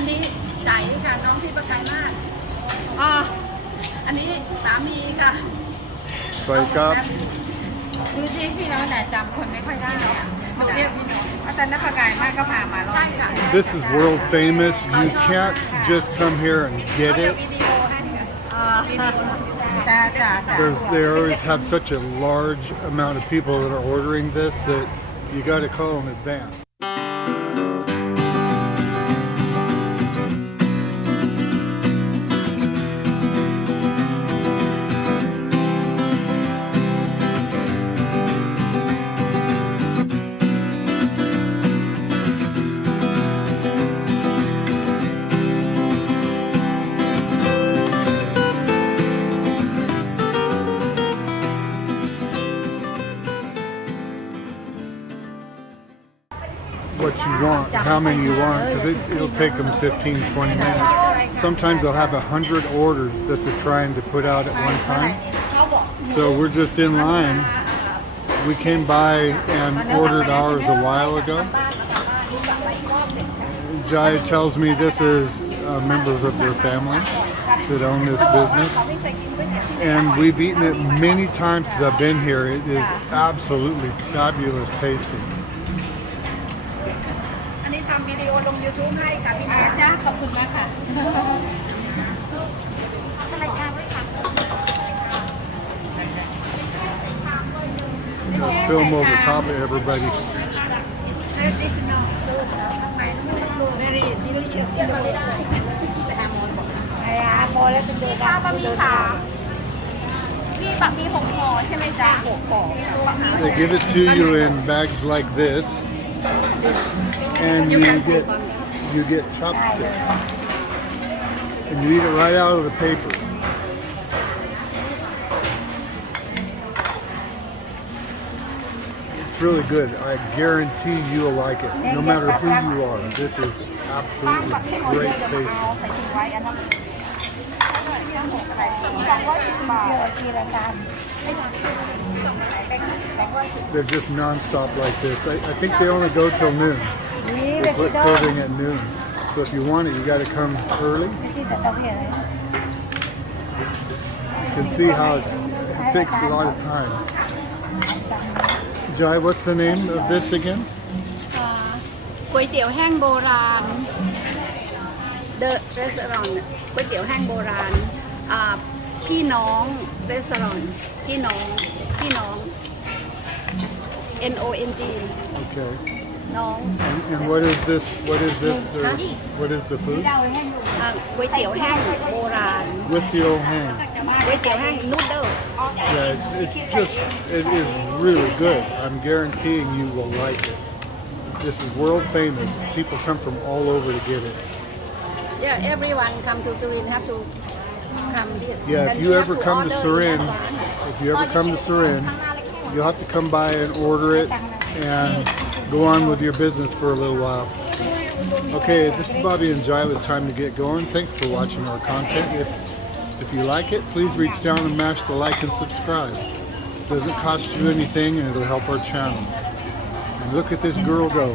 อันนี้ใจค่ะน้องที่ประกายมากอันนี้สามีค่ะ สวัสดีครับ ดูที่พี่น้องแต่จำคนไม่ค่อยได้เลยอ่ะ หนูเรียกพี่น้อง อาจารย์นักประกายมากก็พามา ใช่ค่ะ This is world famous. You can't just come here and get จะ it. วิดีโอให้ค่ะ จ้าจ้าจ้า They always have such a large amount of people that are ordering this that you got to call in advance. What you want, how many you want, because it'll take them 15, 20 minutes. Sometimes they'll have 100 orders that they're trying to put out at one time. So we're just in line. We came by and ordered ours a while ago. Jai tells me this is members of their family that own this business. And we've eaten it many times since I've been here. It is absolutely fabulous tasting. อันนี้ทำวิดีโอลง YouTube ให้ค่ะพี่น้อง จ้าขอบคุณมากค่ะ อะไรค่ะไว้ค่ะ Film over top of everybody. traditional very delicious โมแล้วจะเดิน ข้าวบะหมี่ขาพี่บะหมี่6ห่อใช่ไหมจ๊ะ6ห่อ They give it to you in bags like this, and you get chopsticks, and you eat it right out of the paper. It's really good. I guarantee you'll like it, no matter who you are. This is absolutely great tasting. They're just non-stop like this. I think they only go till noon. They quit serving at noon. So if you want it, you got to come early. You can see how it takes a lot of time. Jai, what's the name of this again? ก๋วยเตี๋ยวแห้งโบราณ The Restaurant ก๋วยเตี๋ยวแห้งโบราณพี่น้อง Restaurant พี่น้อง NONG Okay. น้อง And what is this? What is this? Or what is the food? ก๋วยเตี๋ยวแห้งโบราณ With the old hand. ก๋วยเตี๋ยวแห้งนูดเดิล Yeah, it is really good. I'm guaranteeing you will like it. This is world famous. People come from all over to get it. Yeah everyone come to Surin have to come this Yeah, And if you have ever to come to order in Surin, advance. if you ever come to Surin, you'll have to come by and order it and go on with your business for a little while. Okay, this is Bobby and Jai with Time to Get Going. Thanks for watching our content. If you like it, please reach down and mash the like and subscribe. It doesn't cost you anything and it'll help our channel. And look at this girl go.